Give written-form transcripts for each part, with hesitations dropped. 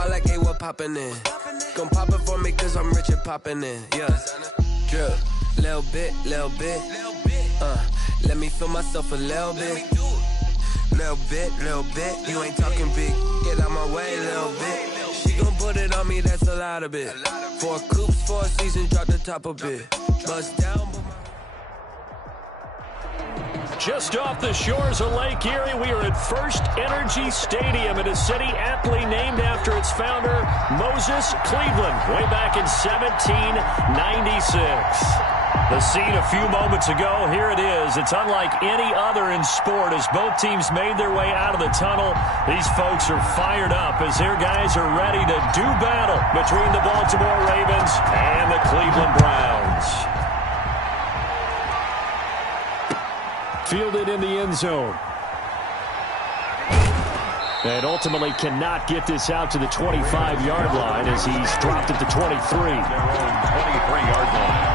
spot like, hey, what poppin' in? Gon' pop it for me cause I'm rich and poppin' in, yeah. Drip, little bit, let me feel myself a little bit. Little bit, you ain't talking big. Get out my way, little bit. She gon' put it on me, that's a lot of it. 4 coops, 4 seasons, drop the top a bit. Bust down, but Just off the shores of Lake Erie, we are at First Energy Stadium in a city aptly named after its founder, Moses Cleveland, way back in 1796. The scene a few moments ago, here it is. It's unlike any other in sport as both teams made their way out of the tunnel. These folks are fired up as their guys are ready to do battle between the Baltimore Ravens and the Cleveland Browns. Fielded in the end zone. And ultimately cannot get this out to the 25-yard line as he's dropped at the 23. Their own 23-yard line.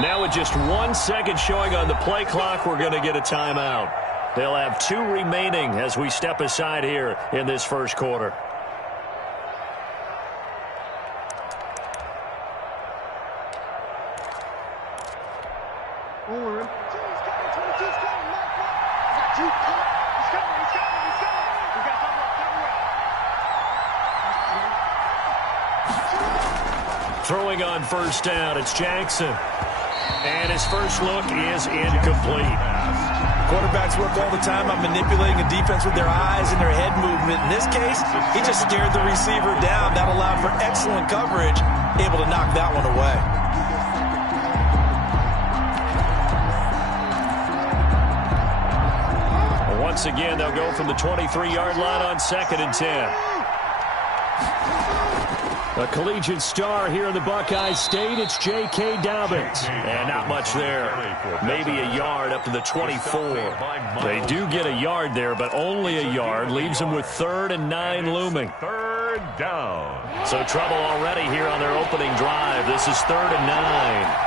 Now with just 1 second showing on the play clock, we're going to get a timeout. They'll have 2 remaining as we step aside here in this first quarter. Throwing on first down, it's Jackson. And his first look is incomplete. Quarterbacks work all the time on manipulating a defense with their eyes and their head movement. In this case, he just stared the receiver down. That allowed for excellent coverage, able to knock that one away. Once again, they'll go from the 23-yard line on 2nd and 10. A collegiate star here in the Buckeye State, it's J.K. Dobbins. And not much there. Maybe a yard up to the 24. They do get a yard there, but only a yard. Leaves them with 3rd and 9 looming. 3rd down. So trouble already here on their opening drive. This is 3rd and 9.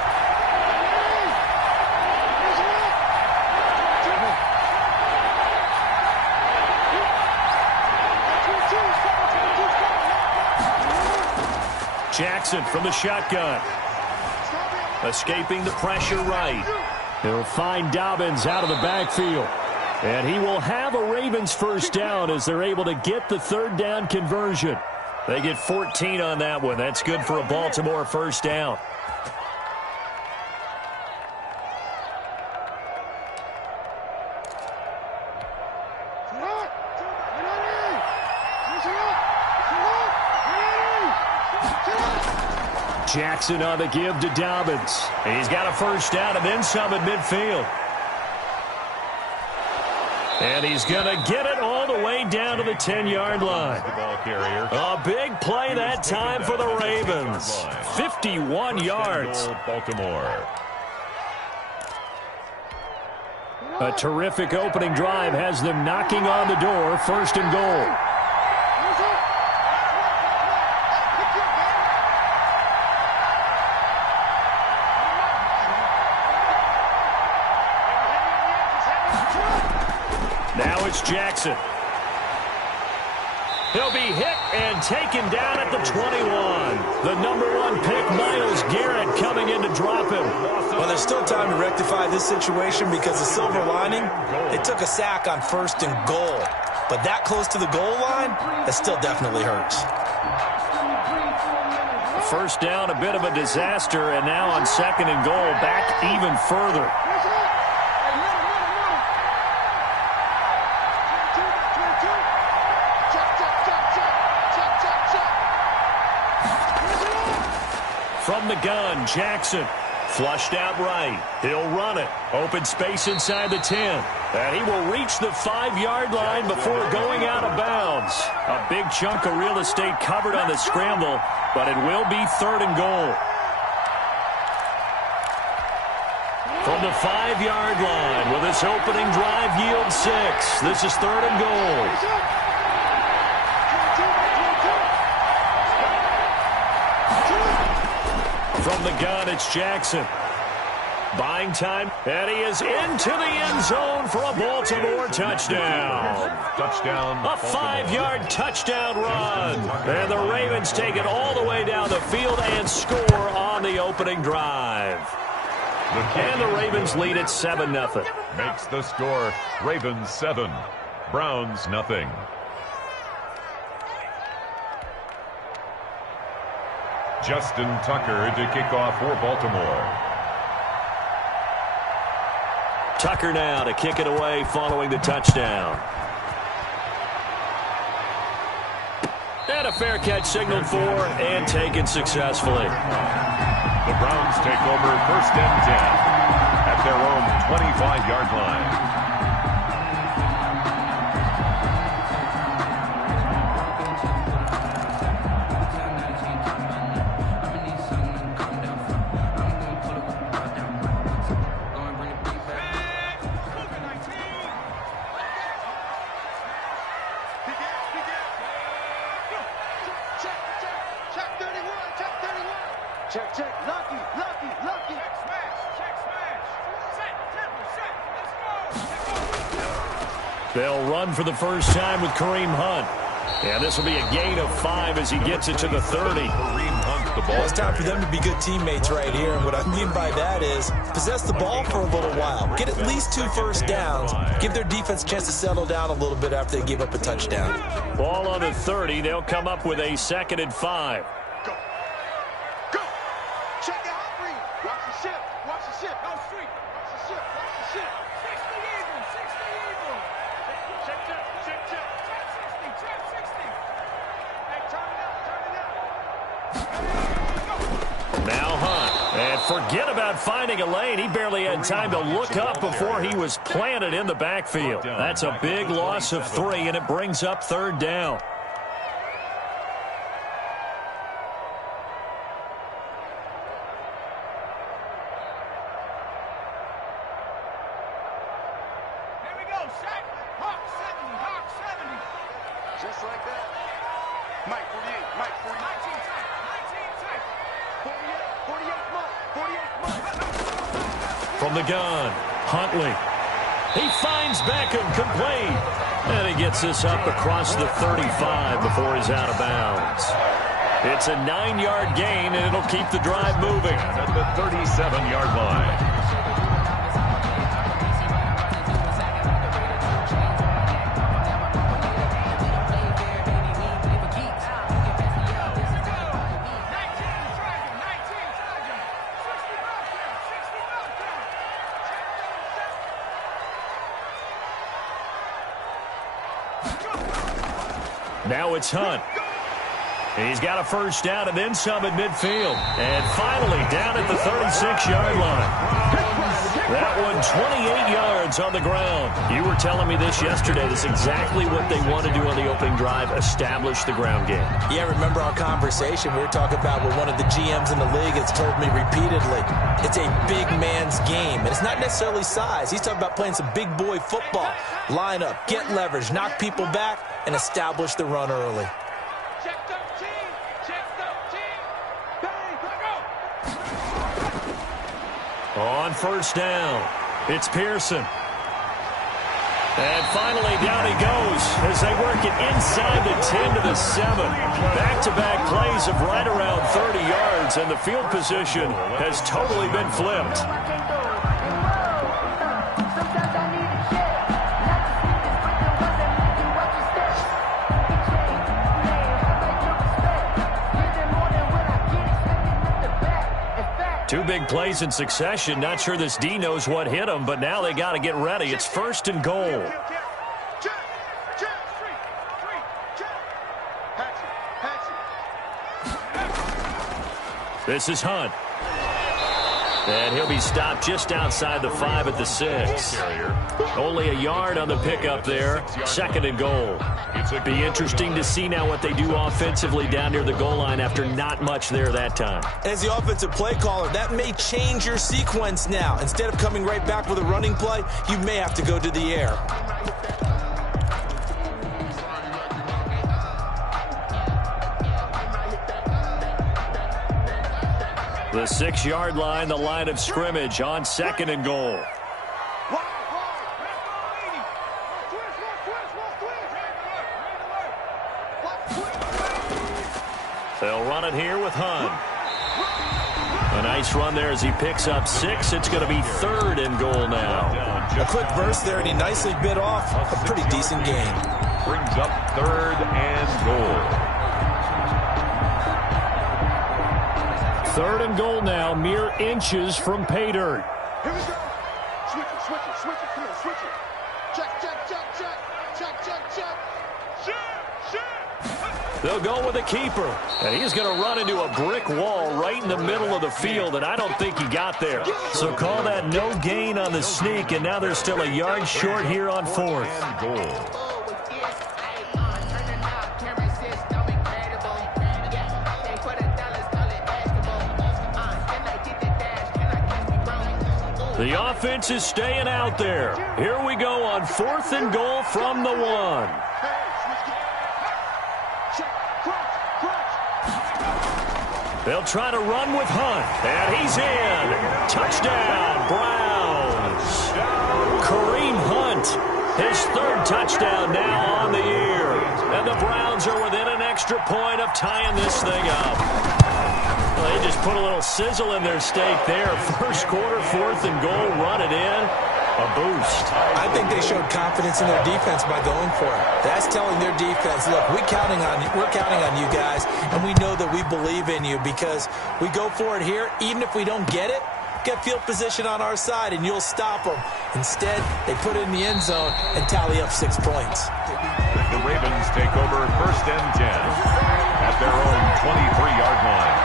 Jackson from the shotgun. Escaping the pressure right. He'll find Dobbins out of the backfield. And he will have a Ravens first down as they're able to get the 3rd down conversion. They get 14 on that one. That's good for a Baltimore first down. Jackson on the give to Dobbins. He's got a first down and then some at midfield. And he's going to get it all the way down to the 10-yard line. A big play that time for the Ravens. 51 yards. Baltimore. A terrific opening drive has them knocking on the door. 1st and goal. Now it's Jackson. He'll be hit and taken down at the 21. The #1 pick, Myles Garrett, coming in to drop him. Well, there's still time to rectify this situation because the silver lining, they took a sack on 1st and goal. But that close to the goal line, that still definitely hurts. First down, a bit of a disaster, and now on 2nd and goal, back even further. From the gun, Jackson. Flushed out right. He'll run it. Open space inside the 10. And he will reach the 5-yard line before going out of bounds. A big chunk of real estate covered on the scramble, but it will be 3rd and goal. From the 5-yard line, will this opening drive yield 6? This is 3rd and goal. From the gun, it's Jackson. Buying time, and he is into the end zone for a Baltimore touchdown. Touchdown. A 5-yard touchdown run. And the Ravens take it all the way down the field and score on the opening drive. And the Ravens lead it 7-0. Makes the score Ravens 7, Browns nothing. Justin Tucker to kick off for Baltimore. Tucker now to kick it away following the touchdown. And a fair catch signaled for and taken successfully. The Browns take over 1st and 10 at their own 25-yard line. They'll run for the first time with Kareem Hunt. And this will be a gain of 5 as he gets it to the 30. Kareem Hunt, the ball. Well, it's time for them to be good teammates right here. And what I mean by that is possess the ball for a little while. Get at least 2 first downs. Give their defense a chance to settle down a little bit after they give up a touchdown. Ball on the 30. They'll come up with a 2nd and 5. Go. Go. Check it out, Bree. Watch the ship. Watch the ship. Go street. Watch the ship. Watch the ship. 60 Eagle. 60 Eagle. Check, check, check, check. Check 60. Check 60. Hey, turn it up. Turn it up. Now Hunt. And forget about finding a lane. He barely had time to look up before he was planted in the backfield. That's a big loss of 3, and it brings up 3rd down. Just like that. Mike, 48. Mike, 48. 19 tight. 19 tight. 48 Mike. 48 Mike. From the gun, Huntley. He finds Beckham complete. And he gets this up across the 35 before he's out of bounds. It's a 9-yard gain, and it'll keep the drive moving. At the 37-yard line. Now it's Hunt. He's got a first down and then some at midfield. And finally down at the 36-yard line. That one 28 yards on the ground. You were telling me this yesterday. This is exactly what they want to do on the opening drive, establish the ground game. Yeah, remember our conversation? We were talking about what one of the GMs in the league has told me repeatedly. It's a big man's game, and it's not necessarily size. He's talking about playing some big boy football. Line up, get leverage, knock people back, and establish the run early. Check 13. Check 13. Bang. Go. On first down, it's Pearson. And finally, down he goes as they work it inside the 10 to the 7. Back-to-back plays of right around 30 yards, and the field position has totally been flipped. Two big plays in succession. Not sure this D knows what hit him, but now they got to get ready. It's 1st and goal. This is Hunt. And he'll be stopped just outside the 5 at the 6. Only a yard on the pickup there. 2nd and goal. It'll be interesting to see now what they do offensively down near the goal line after not much there that time. As the offensive play caller, that may change your sequence now. Instead of coming right back with a running play, you may have to go to the air. The 6-yard line, the line of scrimmage on 2nd and goal. They'll run it here with Hunt. A nice run there as he picks up 6. It's going to be 3rd and goal now. A quick burst there, and he nicely bit off a pretty decent gain. Brings up 3rd and goal. 3rd and goal now, mere inches from pay dirt. Here we go. Switch it, switch it, switch it. Come on, switch it. Check, check, check, check. Check, check, check. Shit. They'll go with a keeper. And he's going to run into a brick wall right in the middle of the field, and I don't think he got there. So call that no gain on the sneak, and now they're still a yard short here on 4th. Goal. The offense is staying out there. Here we go on 4th and goal from the 1. They'll try to run with Hunt, and he's in. Touchdown, Browns. Kareem Hunt, his 3rd touchdown now on the year. And the Browns are within an extra point of tying this thing up. Well, they just put a little sizzle in their steak there. 1st quarter, 4th and goal, run it in. A boost. I think they showed confidence in their defense by going for it. That's telling their defense, look, we're counting on you guys, and we know that we believe in you because we go for it here. Even if we don't get it, get field position on our side, and you'll stop them. Instead, they put it in the end zone and tally up 6 points. The Ravens take over 1st and 10 at their own 23-yard line.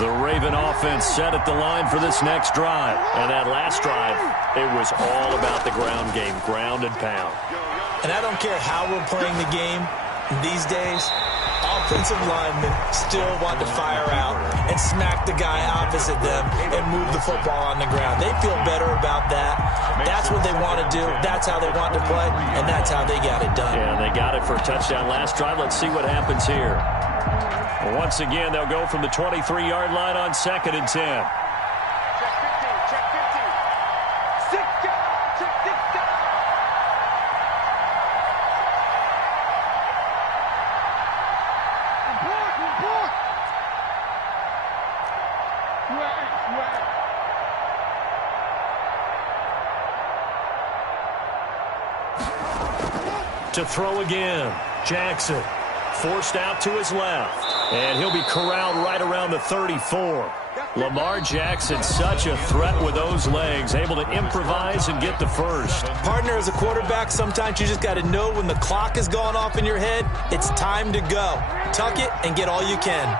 The Raven offense set at the line for this next drive. And that last drive, it was all about the ground game, ground and pound. And I don't care how we're playing the game these days, offensive linemen still want to fire out and smack the guy opposite them and move the football on the ground. They feel better about that. That's what they want to do. That's how they want to play, and that's how they got it done. Yeah, they got it for a touchdown last drive. Let's see what happens here. Well, once again, they'll go from the 23-yard line on 2nd and 10. Check 15, check 15. 6 down, check 6 down. Report. To throw again, Jackson. Forced out to his left. And he'll be corralled right around the 34. Lamar Jackson, such a threat with those legs, able to improvise and get the first. Partner, as a quarterback, sometimes you just got to know when the clock has gone off in your head, it's time to go. Tuck it and get all you can.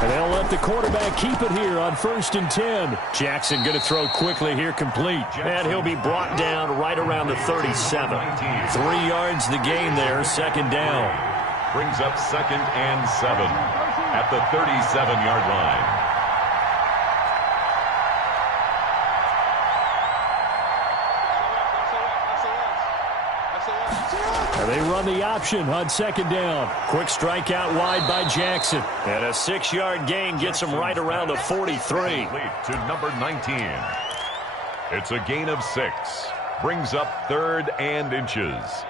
And they'll let the quarterback keep it here on 1st and 10. Jackson going to throw quickly here, complete. And he'll be brought down right around the 37. 3 yards the gain there, 2nd down. Brings up 2nd and 7 at the 37-yard line. And they run the option on 2nd down. Quick strike out wide by Jackson. And a 6-yard gain gets him right around the 43. To number 19. It's a gain of 6. Brings up 3rd and inches.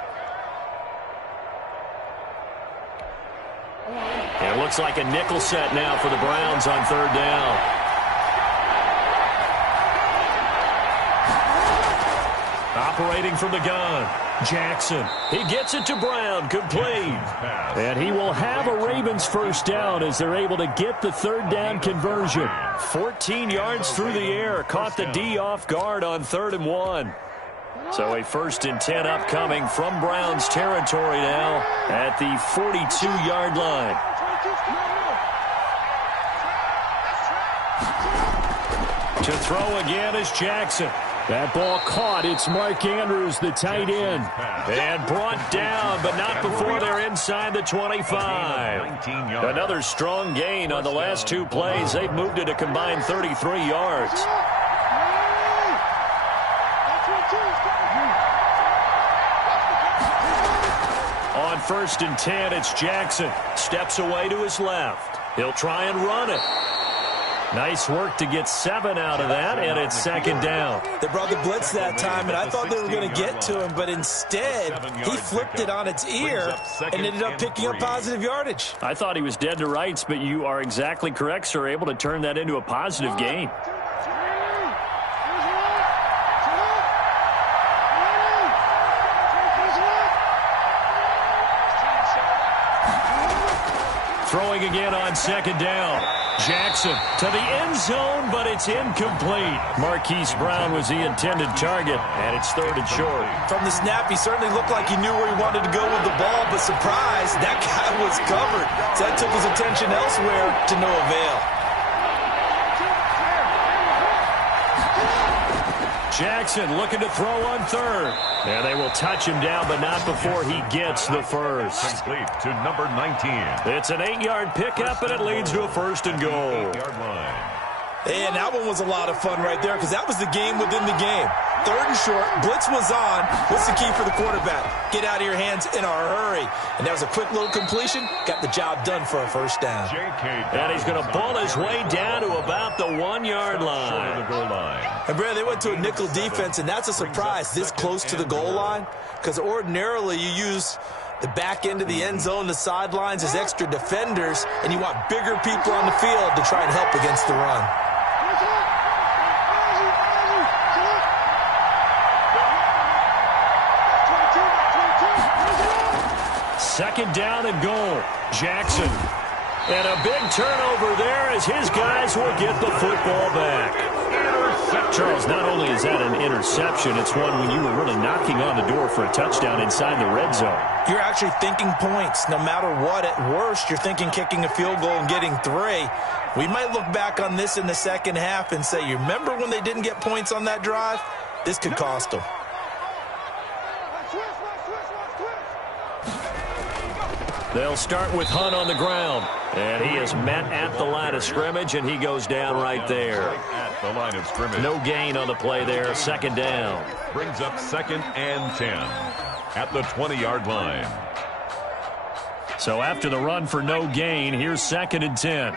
It looks like a nickel set now for the Browns on 3rd down. Operating from the gun, Jackson. He gets it to Brown, complete. And he will have a Ravens 1st down as they're able to get the 3rd down conversion. 14 yards through the air. Caught the D off guard on 3rd and 1. So a 1st and 10 upcoming from Browns territory now at the 42-yard line. To throw again is Jackson. That ball caught. It's Mark Andrews, the tight end. And brought down, but not before they're inside the 25. Another strong gain on the last 2 plays. They've moved it a combined 33 yards. On 1st and 10, it's Jackson. Steps away to his left. He'll try and run it. Nice work to get 7 out of that, and it's 2nd down. They brought the blitz that time, and I thought they were going to get to him, but instead, he flipped it on its ear and ended up picking up positive yardage. I thought he was dead to rights, but you are exactly correct, sir, able to turn that into a positive gain. Throwing again on 2nd down. Jackson to the end zone, but it's incomplete. Marquise Brown was the intended target, and it's 3rd and short. From the snap, he certainly looked like he knew where he wanted to go with the ball, but surprise, that guy was covered. So that took his attention elsewhere to no avail. Jackson looking to throw on 3rd. And they will touch him down, but not before he gets the 1st. Complete to number 19. It's an 8-yard pickup, and it leads to a 1st and goal. 8-yard line. And that one was a lot of fun right there because that was the game within the game. 3rd and short, blitz was on. What's the key for the quarterback? Get out of your hands in a hurry. And that was a quick little completion. Got the job done for a 1st down. And he's going to ball his way down to about the 1-yard line. And, Brad, they went to a nickel defense, and that's a surprise this close to the goal line because ordinarily you use the back end of the end zone, the sidelines as extra defenders, and you want bigger people on the field to try and help against the run. Second down and goal. Jackson. And a big turnover there as his guys will get the football back. Charles, not only is that an interception, it's one when you were really knocking on the door for a touchdown inside the red zone. You're actually thinking points. No matter what, at worst, you're thinking kicking a field goal and getting 3. We might look back on this in the second half and say, you remember when they didn't get points on that drive? This could cost them. They'll start with Hunt on the ground. And he is met at the line of scrimmage, and he goes down right there. At the line of scrimmage. No gain on the play there. 2nd down. Brings up 2nd and 10 at the 20-yard line. So after the run for no gain, here's 2nd and 10.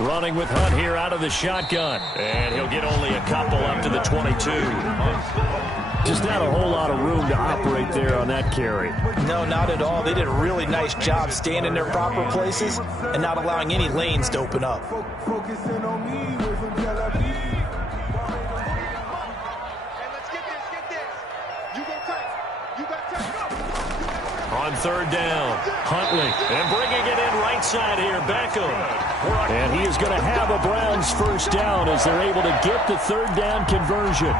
Running with Hunt here out of the shotgun. And he'll get only a couple up to the 22. Just not a whole lot of room to operate there on that carry. No, not at all. They did a really nice job staying in their proper places and not allowing any lanes to open up. On 3rd down, Huntley, and bringing it in right side here, Beckham. And he is going to have a Browns 1st down as they're able to get the 3rd down conversion.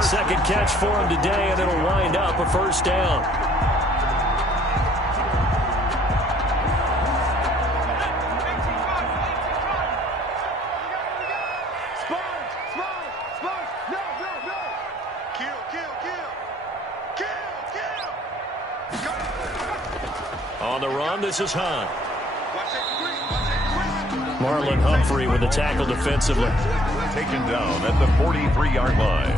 2nd catch for him today, and it'll wind up a 1st down. On the run, this is Hunt. Marlon Humphrey with the tackle defensively. Taken down at the 43-yard line.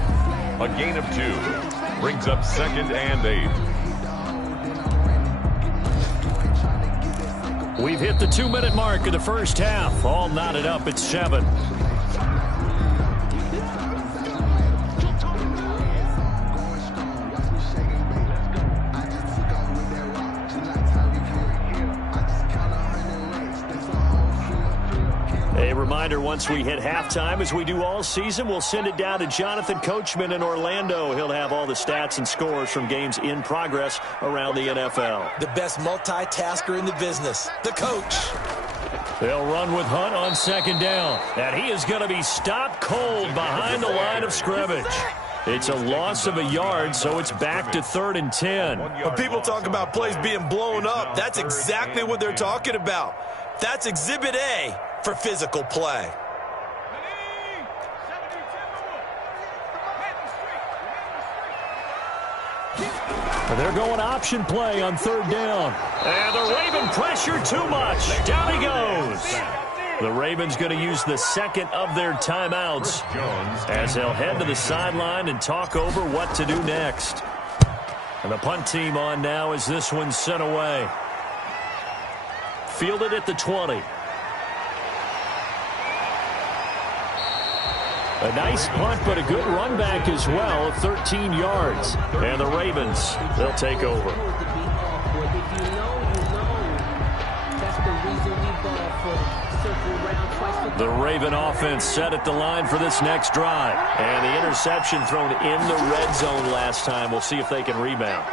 A gain of 2. Brings up 2nd and 8. We've hit the 2-minute mark of the first half. All knotted up at 7. A reminder reminder, once we hit halftime, as we do all season, we'll send it down to Jonathan Coachman in Orlando. He'll have all the stats and scores from games in progress around the NFL. The best multitasker in the business, the coach. They'll run with Hunt on second down. And he is going to be stopped cold behind the line of scrimmage. It's a loss of a yard, so it's back to 3rd and 10. When people talk about plays being blown up, that's exactly what they're talking about. That's Exhibit A for physical play. They're going option play on 3rd down. And the Raven pressure too much. Down he goes. The Ravens going to use the second of their timeouts as they'll head to the sideline and talk over what to do next. And the punt team on now as this one's sent away. Fielded at the 20. A nice punt, but a good run back as well, 13 yards. And the Ravens, they'll take over. The Raven offense set at the line for this next drive. And the interception thrown in the red zone last time. We'll see if they can rebound.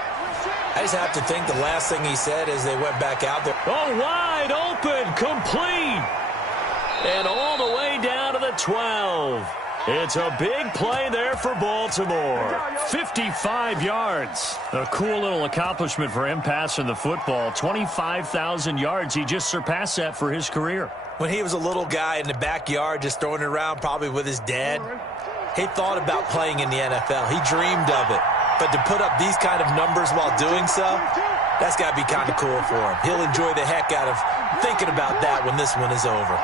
I just have to think the last thing he said as they went back out there. Oh, wide open, complete. And all the way down to the 12. It's a big play there for Baltimore. 55 yards. A cool little accomplishment for him passing the football. 25,000 yards. He just surpassed that for his career. When he was a little guy in the backyard just throwing it around probably with his dad, he thought about playing in the NFL. He dreamed of it. But to put up these kind of numbers while doing so, that's got to be kind of cool for him. He'll enjoy the heck out of thinking about that when this one is over.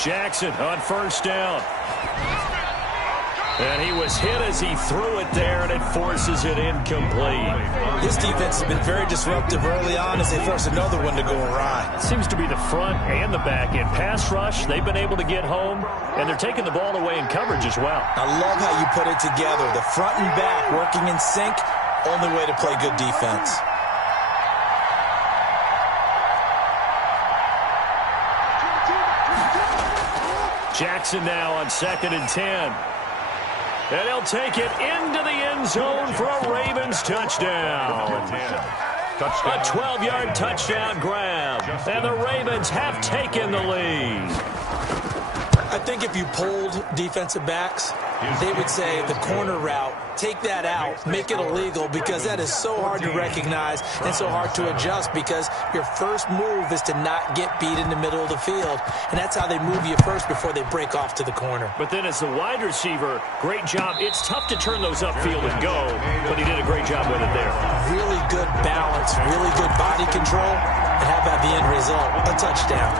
Jackson on 1st down. And he was hit as he threw it there, and it forces it incomplete. This defense has been very disruptive early on as they force another one to go awry. Seems to be the front and the back end. Pass rush, they've been able to get home, and they're taking the ball away in coverage as well. I love how you put it together. The front and back working in sync, only way to play good defense. Jackson now on 2nd and 10. And he'll take it into the end zone for a Ravens touchdown. A 12-yard touchdown grab. And the Ravens have taken the lead. I think if you polled defensive backs, they would say the corner route, take that out, make it illegal, because that is so hard to recognize and so hard to adjust, because your first move is to not get beat in the middle of the field. And that's how they move you first before they break off to the corner. But then as the wide receiver, great job. It's tough to turn those upfield and go, but he did a great job with it there. Really good balance, really good body control, and how about the end result? A touchdown.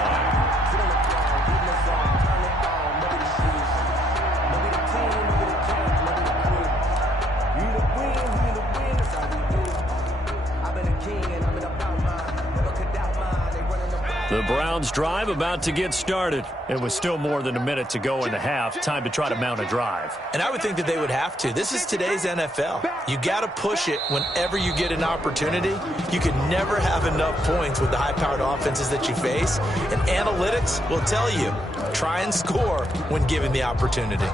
The Browns drive about to get started. It was still more than a minute to go in the half. Time to try to mount a drive. And I would think that they would have to. This is today's NFL. You got to push it whenever you get an opportunity. You can never have enough points with the high-powered offenses that you face. And analytics will tell you, try and score when given the opportunity.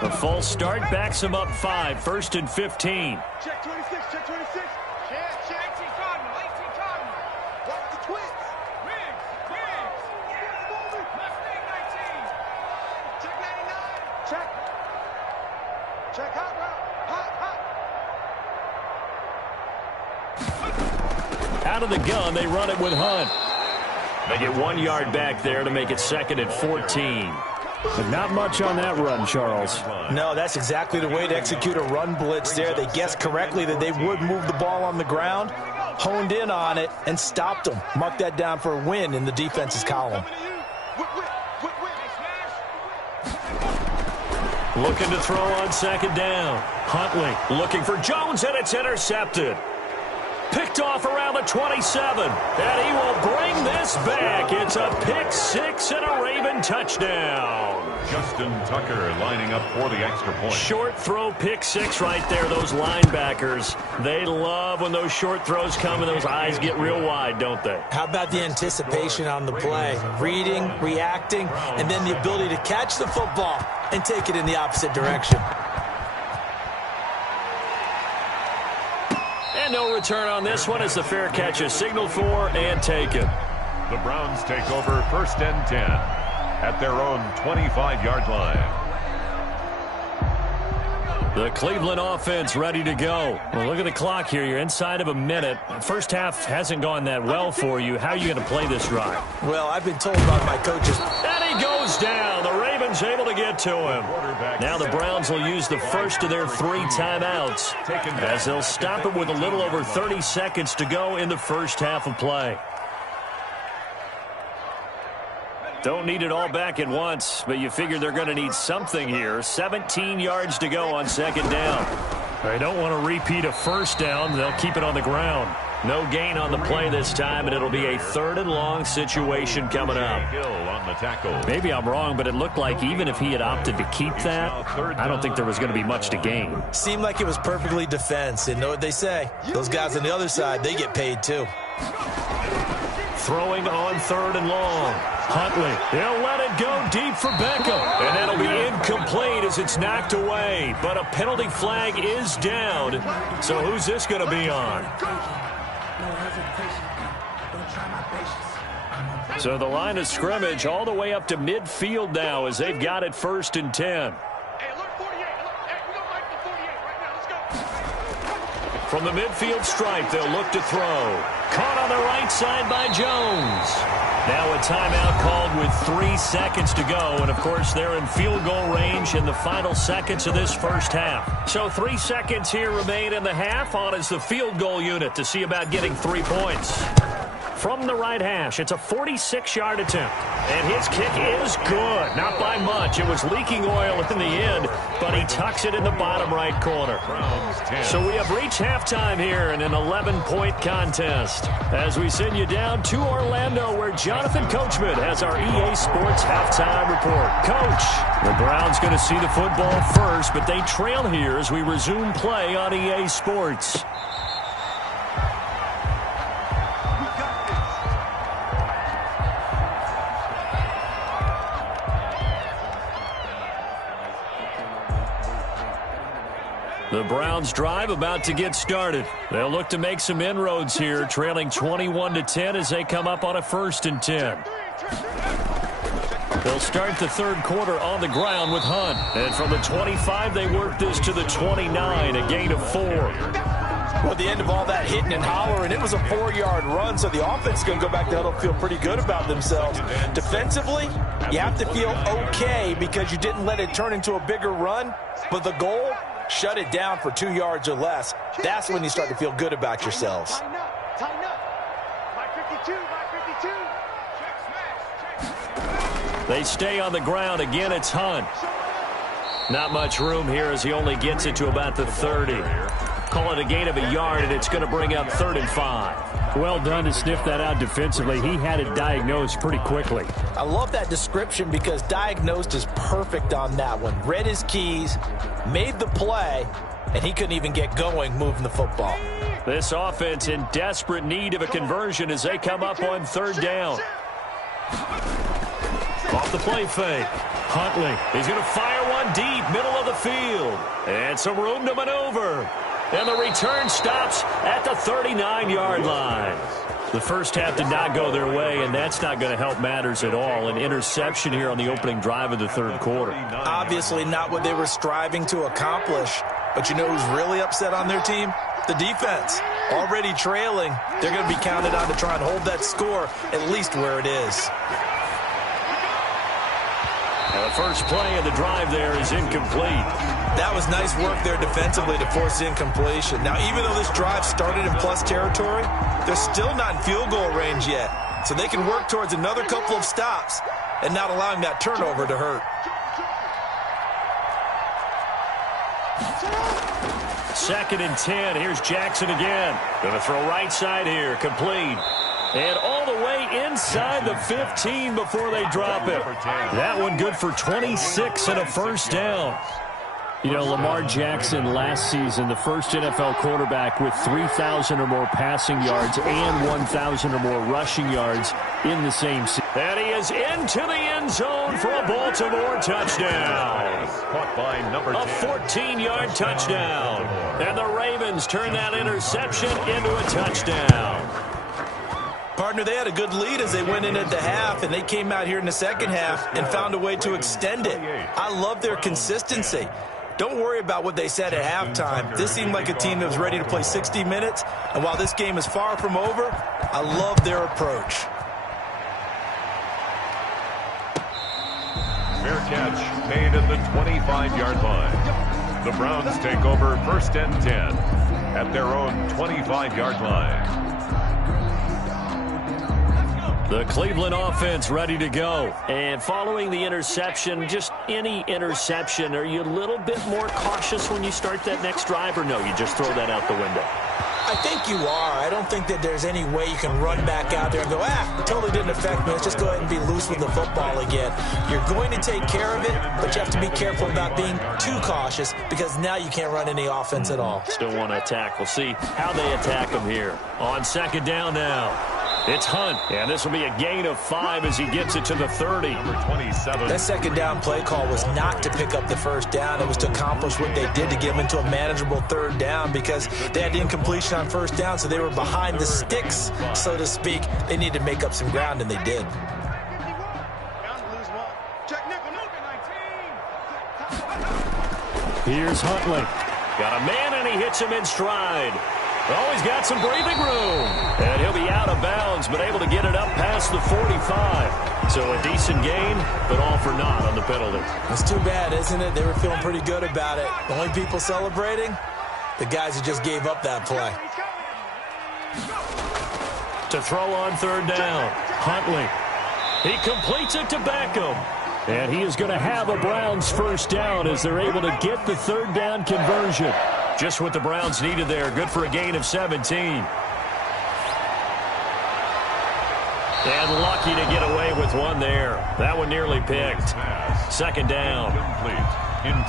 The false start backs him up 5, 1st and 15. Check 26, check 26. Check 18 Cardinal, 18 Cardinal. Watch the twins. Wings. Left leg 19. Check 99. Check. Check hot route. Hot. Out of the gun, they run it with Hunt. They get 1 yard back there to make it 2nd and 14. But not much on that run, Charles. No, that's exactly the way to execute a run blitz there. They guessed correctly that they would move the ball on the ground, honed in on it, and stopped them. Mark that down for a win in the defense's column. Looking to throw on 2nd down. Huntley looking for Jones, and it's intercepted. Picked picked off around the 27. And he will bring this back. It's a pick six and a Raven touchdown. Justin Tucker lining up for the extra point. Short throw pick six right there. Those linebackers, they love when those short throws come and those eyes get real wide, don't they? How about the anticipation on the play? Reading, reacting, and then the ability to catch the football and take it in the opposite direction. And no return on this one as the fair catch is signaled for and taken. The Browns take over 1st and 10 at their own 25-yard line. The Cleveland offense ready to go. Well, look at the clock here. You're inside of a minute. First half hasn't gone that well for you. How are you going to play this drive? Well, I've been told by my coaches. And he goes down. The Ravens able to get to him. Now the Browns will use the first of their 3 timeouts as they'll stop it with a little over 30 seconds to go in the first half of play. Don't need it all back at once, but you figure they're going to need something here. 17 yards to go on second down. They don't want to repeat a first down. They'll keep it on the ground. No gain on the play this time, and it'll be a 3rd and long situation coming up. Maybe I'm wrong, but it looked like even if he had opted to keep that, I don't think there was going to be much to gain. Seemed like it was perfectly defense. And know what they say? Those guys on the other side, they get paid too. Throwing on 3rd and long. Huntley, he'll let it go deep for Beckham. And that'll be incomplete as it's knocked away. But a penalty flag is down. So who's this going to be on? So the line of scrimmage all the way up to midfield now as they've got it 1st and 10. From the midfield stripe, they'll look to throw. Caught on the right side by Jones. Now a timeout called with 3 seconds to go. And, of course, they're in field goal range in the final seconds of this first half. So 3 seconds here remain in the half. On is the field goal unit to see about getting 3 points. From the right hash, it's a 46-yard attempt. And his kick is good. Not by much. It was leaking oil in the end, but he tucks it in the bottom right corner. So we have reached halftime here in an 11-point contest. As we send you down to Orlando, where Jonathan Coachman has our EA Sports halftime report. Coach, the Browns going to see the football first, but they trail here as we resume play on EA Sports. The Browns drive about to get started. They'll look to make some inroads here, trailing 21-10 as they come up on a 1st and 10. They'll start the 3rd quarter on the ground with Hunt. And from the 25, they work this to the 29, a gain of 4. Well, at the end of all that hitting and hollering, it was a 4-yard run, so the offense is going to go back to huddle, feel pretty good about themselves. Defensively, you have to feel okay because you didn't let it turn into a bigger run, but the goal, shut it down for 2 yards or less. That's when you start to feel good about yourselves. Tighten up. Tighten up. My 52. They stay on the ground. Again, it's Hunt. Not much room here as he only gets it to about the 30. Call it a gain of a yard, and it's going to bring up 3rd and 5. Well done to sniff that out defensively. He had it diagnosed pretty quickly. I love that description because diagnosed is perfect on that one. Read his keys, made the play, and he couldn't even get going moving the football. This offense in desperate need of a conversion as they come up on 3rd down. Off the play fake. Huntley, he's going to fire one deep, middle of the field. And some room to maneuver. And the return stops at the 39-yard line. The first half did not go their way, and that's not going to help matters at all. An interception here on the opening drive of the 3rd quarter. Obviously not what they were striving to accomplish. But you know who's really upset on their team? The defense. Already trailing, they're going to be counted on to try and hold that score at least where it is. The first play of the drive there is incomplete. That was nice work there defensively to force incompletion. Now, even though this drive started in plus territory, they're still not in field goal range yet. So they can work towards another couple of stops and not allowing that turnover to hurt. 2nd and 10. Here's Jackson again. Going to throw right side here. Complete. And all the way inside the 15 before they drop it. That one good for 26 and a first down. You know, Lamar Jackson last season, the first NFL quarterback with 3,000 or more passing yards and 1,000 or more rushing yards in the same season. And he is into the end zone for a Baltimore touchdown. Caught by number 10. A 14-yard touchdown. And the Ravens turn that interception into a touchdown. Partner, they had a good lead as they went in at the half, and they came out here in the second half and found a way to extend it. I love their consistency. Don't worry about what they said at halftime. This seemed like a team that was ready to play 60 minutes, and while this game is far from over, I love their approach. Fair catch made at the 25-yard line. The Browns take over 1st and 10 at their own 25-yard line. The Cleveland offense ready to go. And following the interception, just any interception, are you a little bit more cautious when you start that next drive, or no, you just throw that out the window? I think you are. I don't think that there's any way you can run back out there and go, it totally didn't affect me. Let's just go ahead and be loose with the football again. You're going to take care of it, but you have to be careful about being too cautious because now you can't run any offense at all. Still want to attack. We'll see how they attack them here. On 2nd down now. It's Hunt, and this will be a gain of 5 as he gets it to the 30. Number 27. That 2nd down play call was not to pick up the 1st down. It was to accomplish what they did to get them into a manageable 3rd down because they had incompletion on 1st down, so they were behind the sticks, so to speak. They needed to make up some ground, and they did. Here's Huntley. Got a man, and he hits him in stride. Oh, he's got some breathing room. And he'll be out of bounds, but able to get it up past the 45. So a decent gain, but all for naught on the penalty. It's too bad, isn't it? They were feeling pretty good about it. The only people celebrating, the guys who just gave up that play. To throw on 3rd down. Huntley. He completes it to Beckham. And he is going to have a Browns 1st down as they're able to get the 3rd down conversion. Just what the Browns needed there. Good for a gain of 17. And lucky to get away with one there. That one nearly picked. 2nd down.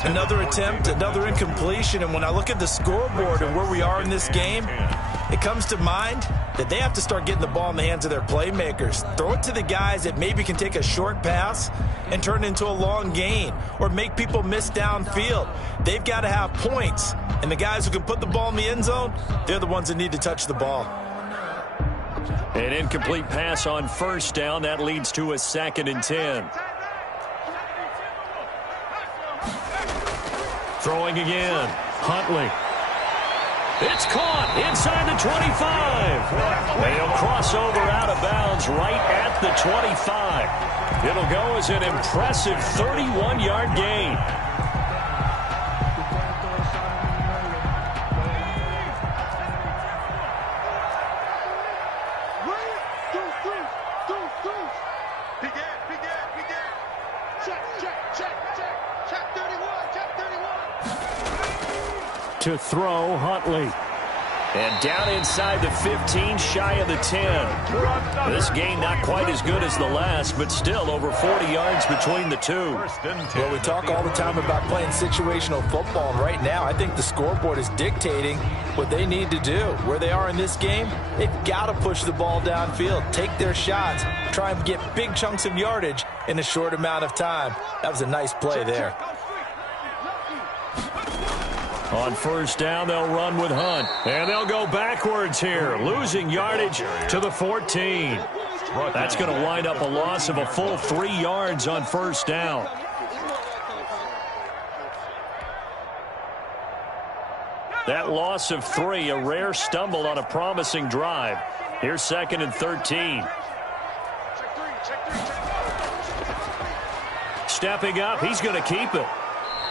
Another attempt, another incompletion. And when I look at the scoreboard and where we are in this game, it comes to mind that they have to start getting the ball in the hands of their playmakers. Throw it to the guys that maybe can take a short pass and turn it into a long gain or make people miss downfield. They've got to have points. And the guys who can put the ball in the end zone, they're the ones that need to touch the ball. An incomplete pass on 1st down. That leads to a 2nd and 10. Throwing again. Huntley. It's caught inside the 25. They'll cross over out of bounds right at the 25. It'll go as an impressive 31-yard gain. To throw, Huntley. And down inside the 15, shy of the 10. This game not quite as good as the last, but still over 40 yards between the two. Well, we talk all the time about playing situational football, and right now I think the scoreboard is dictating what they need to do. Where they are in this game, they've got to push the ball downfield, take their shots, try and get big chunks of yardage in a short amount of time. That was a nice play there. On 1st down, they'll run with Hunt. And they'll go backwards here, losing yardage to the 14. That's going to wind up a loss of a full 3 yards on 1st down. That loss of 3, a rare stumble on a promising drive. Here's 2nd and 13. Stepping up, he's going to keep it.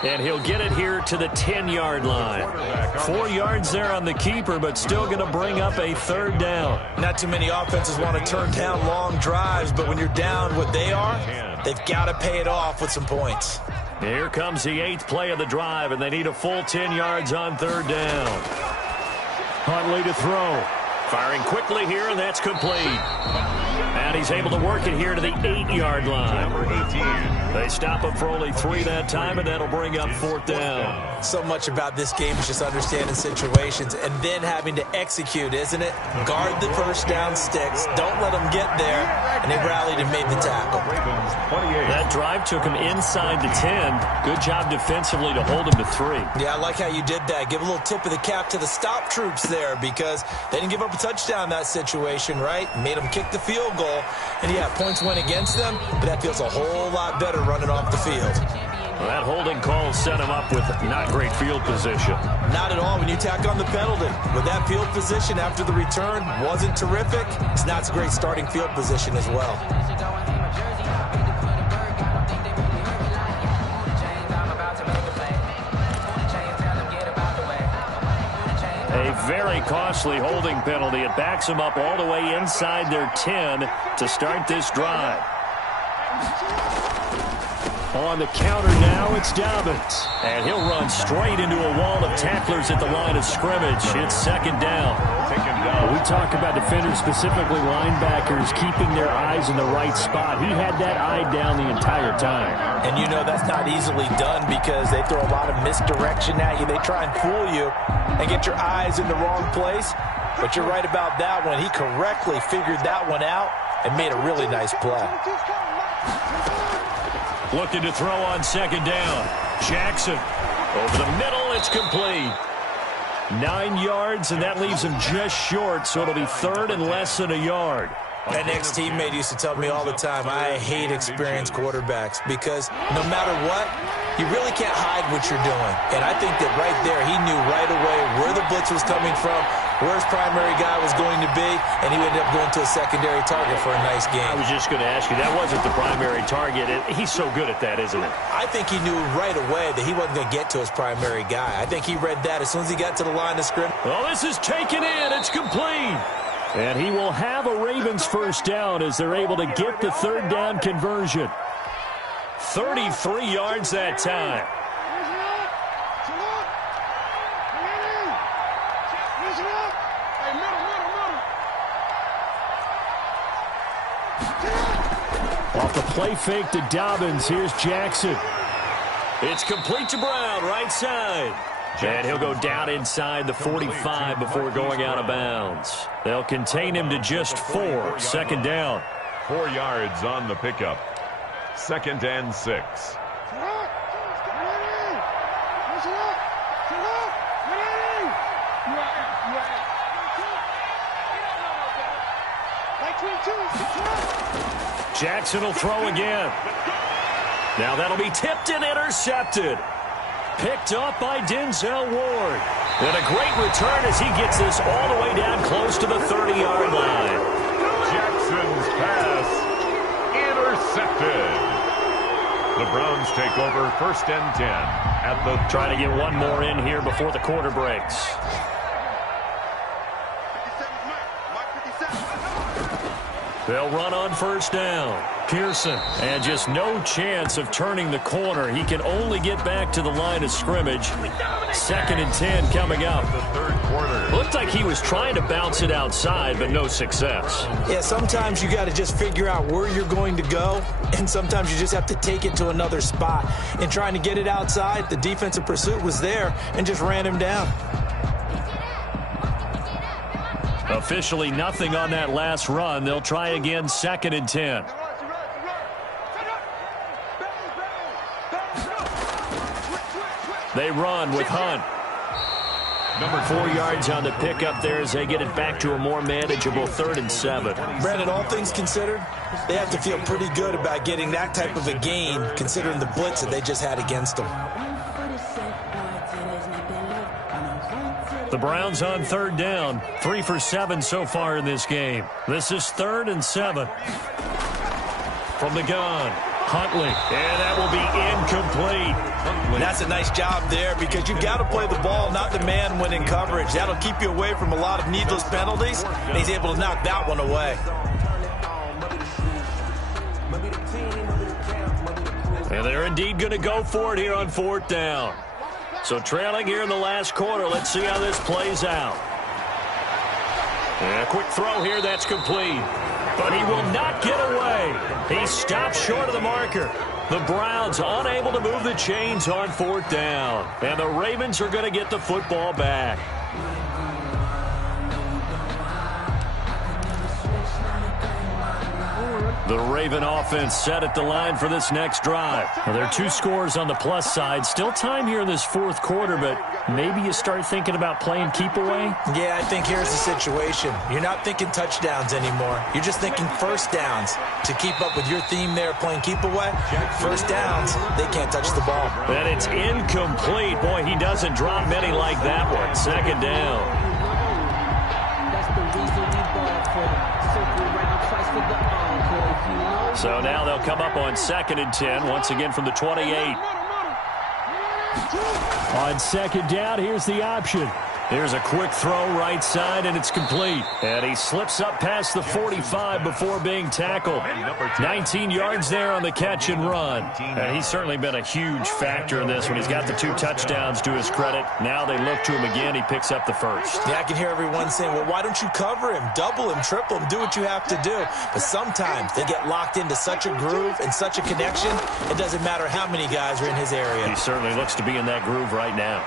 And he'll get it here to the 10-yard line. 4 yards there on the keeper, but still going to bring up a third down. Not too many offenses want to turn down long drives, but when you're down what they are, they've got to pay it off with some points. Here comes the 8th play of the drive, and they need a full 10 yards on third down. Huntley to throw. Firing quickly here, and that's complete. And he's able to work it here to the 8-yard line. Number 18. They stop him for only 3 that time, and that'll bring up fourth down. So much about this game is just understanding situations and then having to execute, isn't it? Guard the first down sticks. Don't let them get there. And they rallied and made the tackle. Ravens 28. That drive took him inside the 10. Good job defensively to hold him to 3. Yeah, I like how you did that. Give a little tip of the cap to the stop troops there because they didn't give up a touchdown in that situation, right? Made them kick the field goal. And yeah, points went against them, but that feels a whole lot better running off the field. Well, that holding call set him up with not great field position. Not at all when you tack on the penalty. With that field position after the return wasn't terrific, it's not a great starting field position as well. A very costly holding penalty. It backs them up all the way inside their 10 to start this drive. On the counter now, it's Dobbins. And he'll run straight into a wall of tacklers at the line of scrimmage. It's second down. We talk about defenders, specifically linebackers, keeping their eyes in the right spot. He had that eye down the entire time. And you know that's not easily done because they throw a lot of misdirection at you. They try and fool you and get your eyes in the wrong place. But you're right about that one. He correctly figured that one out and made a really nice play. Looking to throw on second down. Jackson over the middle. It's complete. 9 yards, and that leaves him just short, so it'll be third and less than a yard. An ex-teammate used to tell me all the time, I hate experienced quarterbacks because no matter what, you really can't hide what you're doing. And I think that right there, he knew right away where the blitz was coming from, where his primary guy was going to be, and he ended up going to a secondary target for a nice game. I was just going to ask you, that wasn't the primary target. He's so good at that, isn't it? I think he knew right away that he wasn't going to get to his primary guy. I think he read that as soon as he got to the line of scrimmage. Well, this is taken in. It's complete. And he will have a Ravens first down as they're able to get the third down conversion. 33 yards that time. Off the play fake to Dobbins. Here's Jackson. It's complete to Brown, right side. And he'll go down inside the 45 before going out of bounds. They'll contain him to just 4. Second down. 4 yards on the pickup. 2nd and 6. Jackson will throw again. Now that'll be tipped and intercepted. Picked up by Denzel Ward. And a great return as he gets this all the way down close to the 30-yard line. Jackson's pass intercepted. The Browns take over 1st and 10 at the... Trying to get one more in here before the quarter breaks. They'll run on first down. Pearson, and just no chance of turning the corner. He can only get back to the line of scrimmage. 2nd and 10 coming up. The third quarter. Looked like he was trying to bounce it outside, but no success. Yeah, sometimes you got to just figure out where you're going to go, and sometimes you just have to take it to another spot. And trying to get it outside, the defensive pursuit was there and just ran him down. Officially nothing on that last run. They'll try again, 2nd and 10. They run with Hunt. Number 4 yards on the pickup there as they get it back to a more manageable 3rd and 7. Brandon, all things considered, they have to feel pretty good about getting that type of a gain considering the blitz that they just had against them. The Browns on 3rd down. 3 for 7 so far in this game. This is 3rd and 7. From the gun. Huntley, and that will be incomplete. That's a nice job there because you've got to play the ball, not the man when in coverage. That'll keep you away from a lot of needless penalties, and he's able to knock that one away. And they're indeed going to go for it here on 4th down. So trailing here in the last quarter. Let's see how this plays out. And a quick throw here. That's complete. But he will not get away. He stops short of the marker. The Browns unable to move the chains on 4th down. And the Ravens are going to get the football back. The Raven offense set at the line for this next drive. Well, there are 2 scores on the plus side. Still time here in this 4th quarter, but maybe you start thinking about playing keep away? Yeah, I think here's the situation. You're not thinking touchdowns anymore. You're just thinking first downs. To keep up with your theme there, playing keep away, first downs, they can't touch the ball. And it's incomplete. Boy, he doesn't drop many like that one. 2nd down. That's the reason we ball for. Circle around twice for the encore. So now they'll come up on 2nd and 10, once again from the 28. On 2nd down, here's the option. Here's a quick throw right side, and it's complete. And he slips up past the 45 before being tackled. 19 yards there on the catch and run. And he's certainly been a huge factor in this when he's got the 2 touchdowns to his credit. Now they look to him again. He picks up the first. Yeah, I can hear everyone saying, well, why don't you cover him, double him, triple him, do what you have to do. But sometimes they get locked into such a groove and such a connection, it doesn't matter how many guys are in his area. He certainly looks to be in that groove right now.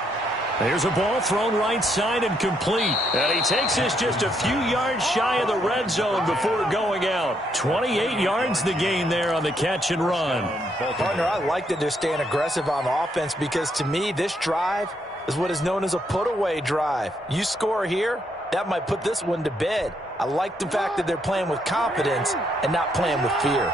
Here's a ball thrown right side and complete. And he takes this just a few yards shy of the red zone before going out. 28 yards the gain there on the catch and run. Partner, I like that they're staying aggressive on offense because to me, this drive is what is known as a put-away drive. You score here, that might put this one to bed. I like the fact that they're playing with confidence and not playing with fear.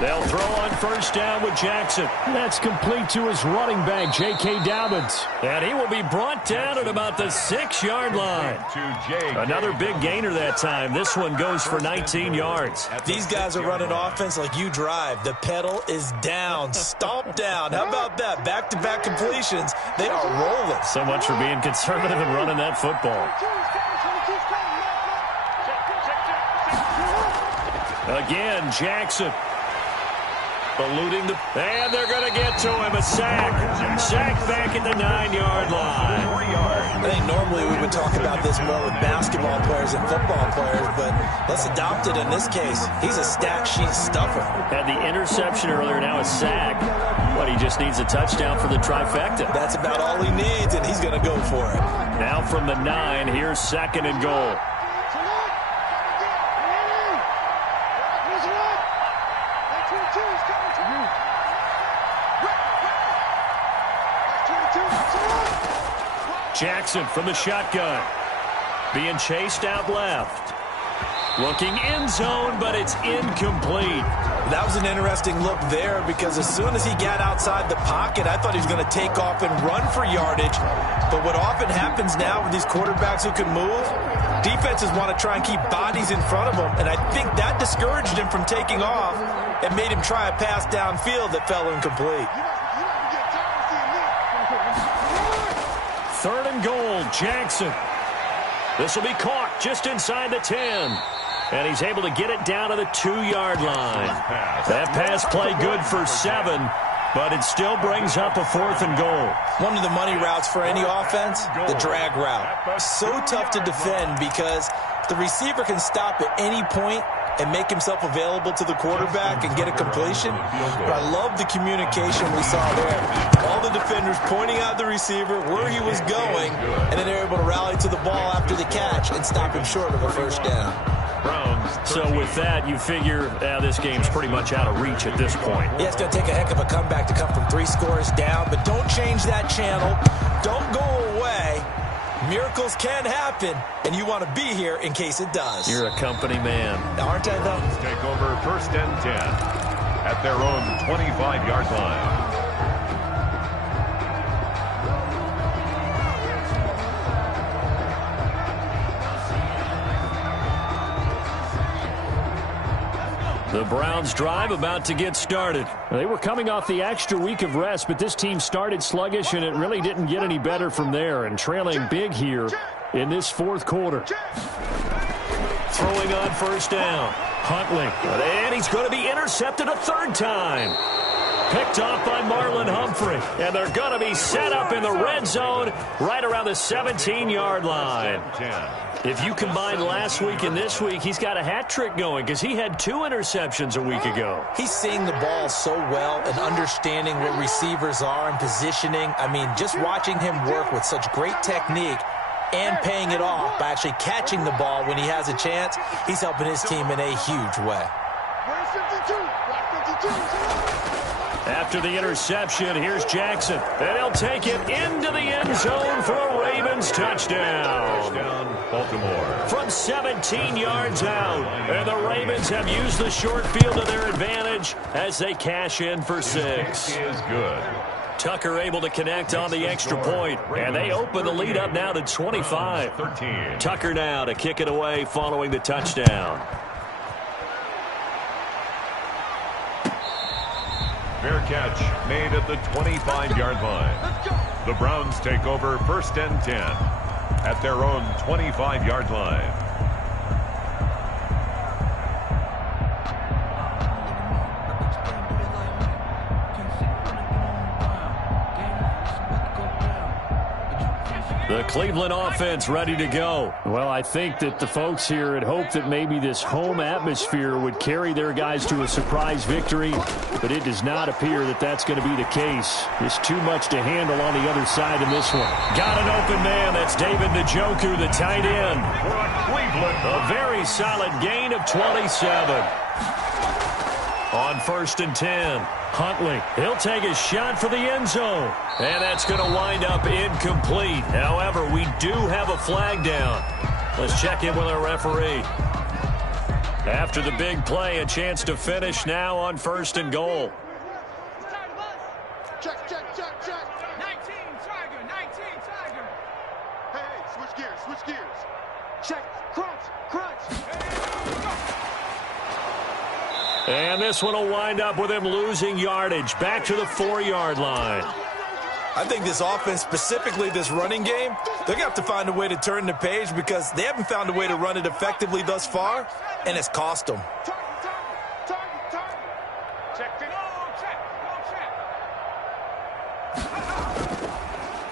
They'll throw on 1st down with Jackson. That's complete to his running back, J.K. Dobbins. And he will be brought down at about the 6-yard line. Another big gainer that time. This one goes for 19 yards. These guys are running offense like you drive. The pedal is down, stomp down. How about that? Back-to-back completions. They are rolling. So much for being conservative and running that football. Again, Jackson. Eluding the... And they're going to get to him. A sack. Sack back at the 9-yard line. I think normally we would talk about this more with basketball players and football players, but let's adopt it in this case. He's a stat sheet stuffer. Had the interception earlier, now a sack. But he just needs a touchdown for the trifecta. That's about all he needs, and he's going to go for it. Now from the 9, here's 2nd and goal. Jackson from the shotgun. Being chased out left. Looking end zone, but it's incomplete. That was an interesting look there because as soon as he got outside the pocket, I thought he was going to take off and run for yardage. But what often happens now with these quarterbacks who can move, defenses want to try and keep bodies in front of them, and I think that discouraged him from taking off and made him try a pass downfield that fell incomplete. 3rd and goal, Jackson. This will be caught just inside the 10. And he's able to get it down to the 2-yard line. That pass play good for 7, but it still brings up a 4th and goal. One of the money routes for any offense, the drag route. So tough to defend because the receiver can stop at any point and make himself available to the quarterback and get a completion. But I love the communication we saw there. All the defenders pointing out the receiver, where he was going, and then they're able to rally to the ball after the catch and stop him short of a 1st down. So with that, you figure this game's pretty much out of reach at this point. Yeah, it's going to take a heck of a comeback to come from 3 scores down, but don't change that channel. Don't go away. Miracles can happen, and you want to be here in case it does. You're a company man. Aren't I, though? Take over 1st and 10 at their own 25-yard line. The Browns drive about to get started. They were coming off the extra week of rest, but this team started sluggish, and it really didn't get any better from there, and trailing big here in this fourth quarter. Throwing on first down. Huntley. And he's going to be intercepted a third time. Picked off by Marlon Humphrey. And they're going to be set up in the red zone right around the 17-yard line. If you combine last week and this week, he's got a hat trick going because he had 2 interceptions a week ago. He's seeing the ball so well and understanding what receivers are and positioning. I mean, just watching him work with such great technique and paying it off by actually catching the ball when he has a chance, he's helping his team in a huge way. After the interception, here's Jackson. And he'll take it into the end zone for a Ravens touchdown. Baltimore. From 17 yards out. And the Ravens have used the short field to their advantage as they cash in for 6. Is good. Tucker able to connect on the extra point. And they open the lead up now to 25. 13. Tucker now to kick it away following the touchdown. Fair catch made at the 25-yard line. The Browns take over 1st and 10 at their own 25-yard line. The Cleveland offense ready to go. Well, I think that the folks here had hoped that maybe this home atmosphere would carry their guys to a surprise victory, but it does not appear that that's going to be the case. There's too much to handle on the other side in this one. Got an open man. That's David Njoku, the tight end. A very solid gain of 27. On 1st and 10. Huntley, he'll take a shot for the end zone. And that's going to wind up incomplete. However, we do have a flag down. Let's check in with our referee. After the big play, a chance to finish now on 1st and goal. Check, check, check, check. 19, Tiger, 19, Tiger. Hey, switch gears, switch gears. Check, crunch, crunch. And this one will wind up with him losing yardage. Back to the 4-yard line. I think this offense, specifically this running game, they're going to have to find a way to turn the page because they haven't found a way to run it effectively thus far, and it's cost them.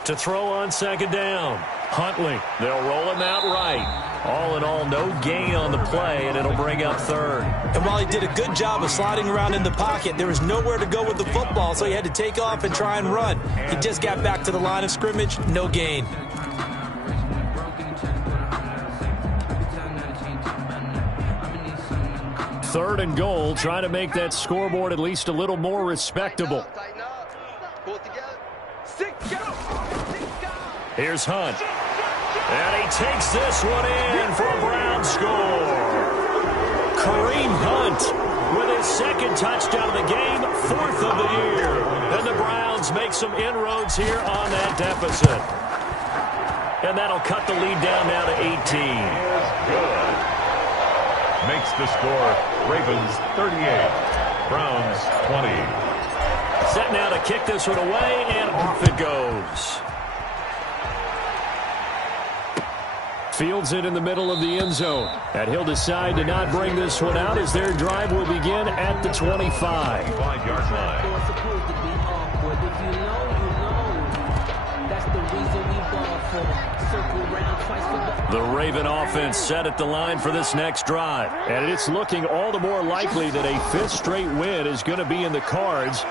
To throw on 2nd down. Huntley, they'll roll him out right. All in all, no gain on the play, and it'll bring up 3rd. And while he did a good job of sliding around in the pocket, there was nowhere to go with the football, so he had to take off and try and run. He just got back to the line of scrimmage, no gain. Third and goal, trying to make that scoreboard at least a little more respectable. Here's Hunt. And he takes this one in for a Brown score. Kareem Hunt with his 2nd touchdown of the game, 4th of the year. And the Browns make some inroads here on that deficit. And that'll cut the lead down now to 18. Good. Makes the score Ravens 38, Browns 20. Set now to kick this one away, and off it goes. Fields it in the middle of the end zone. And he'll decide to not bring this one out as their drive will begin at the 25. 5-yard line. The Raven offense set at the line for this next drive. And it's looking all the more likely that a 5th straight win is going to be in the cards.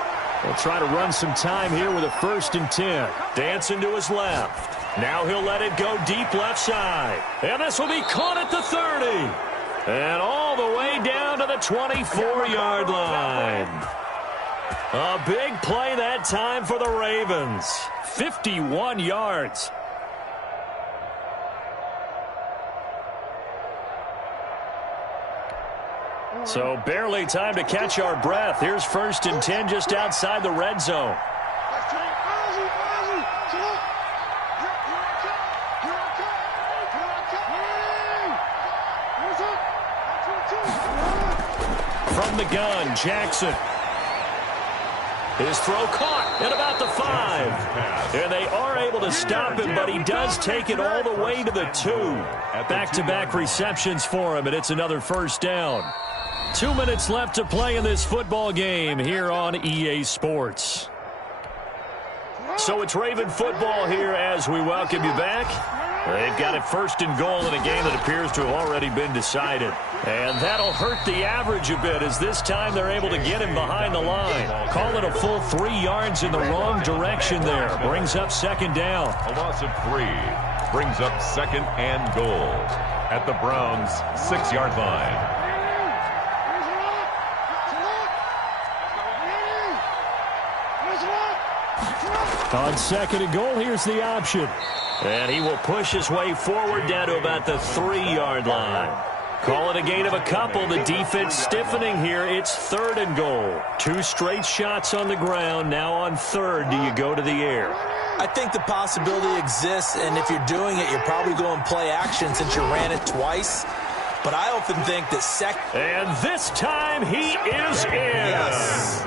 They'll try to run some time here with a 1st and 10. Dancing to his left. Now he'll let it go deep left side. And this will be caught at the 30. And all the way down to the 24-yard line. A big play that time for the Ravens. 51 yards. So barely time to catch our breath. Here's 1st and 10 just outside the red zone. from the gun, Jackson. His throw caught at about the 5. And they are able to stop him, but he does take it all the way to the 2. Back-to-back receptions for him, and it's another first down. 2 minutes left to play in this football game here on EA Sports. So it's Raven football here as we welcome you back. They've got it first and goal in a game that appears to have already been decided. And that'll hurt the average a bit as this time they're able to get him behind the line. Call it a full 3 yards in the wrong direction there. Brings up second down. A loss of 3 brings up second and goal at the Browns' 6-yard line. On second and goal, here's the option. And he will push his way forward down to about the 3-yard line. Call it a gain of a couple. The defense stiffening here. It's third and goal. 2 straight shots on the ground. Now on third, do you go to the air? I think the possibility exists, and if you're doing it, you're probably going play action since you ran it twice. But I often think that And this time he is in. Yes.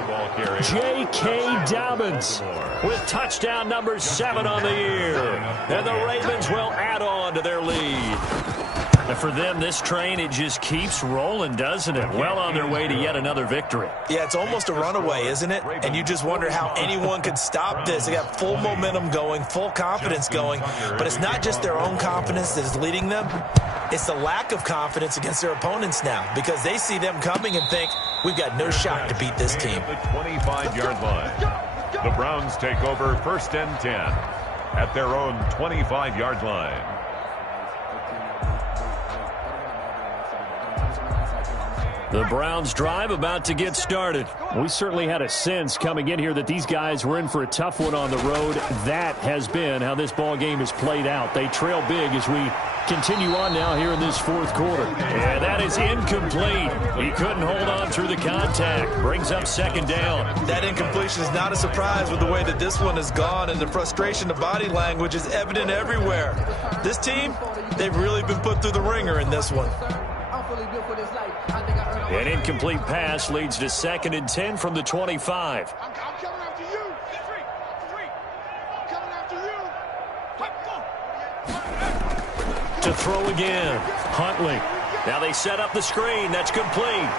J.K. Dobbins with touchdown number 7 on the year. And the Ravens will add on to their lead. And for them, this train, it just keeps rolling, doesn't it? Well on their way to yet another victory. Yeah, it's almost a runaway, isn't it? And you just wonder how anyone could stop this. They got full momentum going, full confidence going. But it's not just their own confidence that is leading them. It's the lack of confidence against their opponents now because they see them coming and think, we've got no shot to beat this team. The 25-yard line. The Browns take over first and 10 at their own 25-yard line. The Browns drive about to get started. We certainly had a sense coming in here that these guys were in for a tough one on the road. That has been how this ball game has played out. They trail big as we continue on now here in this fourth quarter. And that is incomplete. He couldn't hold on through the contact. Brings up second down. That incompletion is not a surprise with the way that this one has gone, and the frustration, the body language is evident everywhere. This team, they've really been put through the ringer in this one. An incomplete pass leads to 2nd and 10 from the 25. I'm coming after you. I'm coming after you. To throw again. Huntley. Now they set up the screen. That's complete.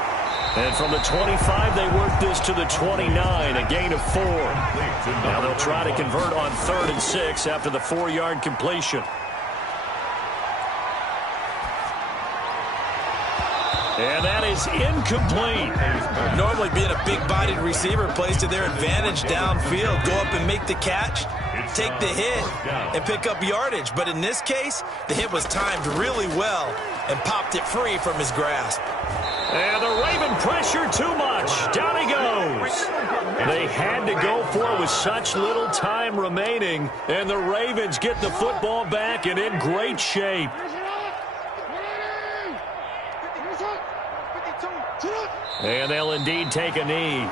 And from the 25, they work this to the 29, a gain of 4. Now they'll try to convert on 3rd and 6 after the 4-yard completion. And that is incomplete. Normally being a big-bodied receiver plays to their advantage downfield. Go up and make the catch, take the hit, and pick up yardage. But in this case, the hit was timed really well and popped it free from his grasp. And the Raven pressure too much. Down he goes. They had to go for it with such little time remaining. And the Ravens get the football back and in great shape. And they'll indeed take a knee.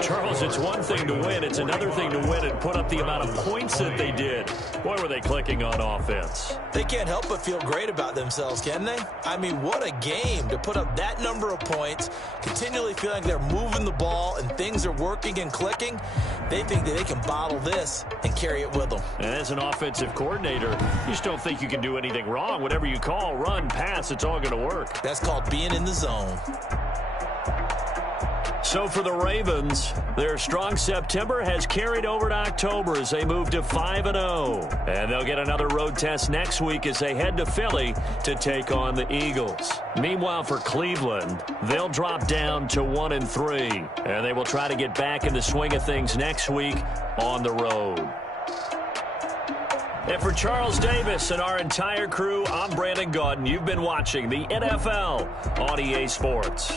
Charles, it's one thing to win. It's another thing to win and put up the amount of points that they did. Boy, were they clicking on offense. They can't help but feel great about themselves, can they? I mean, what a game to put up that number of points, continually feeling they're moving the ball and things are working and clicking. They think that they can bottle this and carry it with them. And as an offensive coordinator, you just don't think you can do anything wrong. Whatever you call, run, pass, it's all going to work. That's called being in the zone. So for the Ravens, their strong September has carried over to October as they move to 5-0. And they'll get another road test next week as they head to Philly to take on the Eagles. Meanwhile, for Cleveland, they'll drop down to 1-3. And they will try to get back in the swing of things next week on the road. And for Charles Davis and our entire crew, I'm Brandon Gaudin. You've been watching the NFL on EA Sports.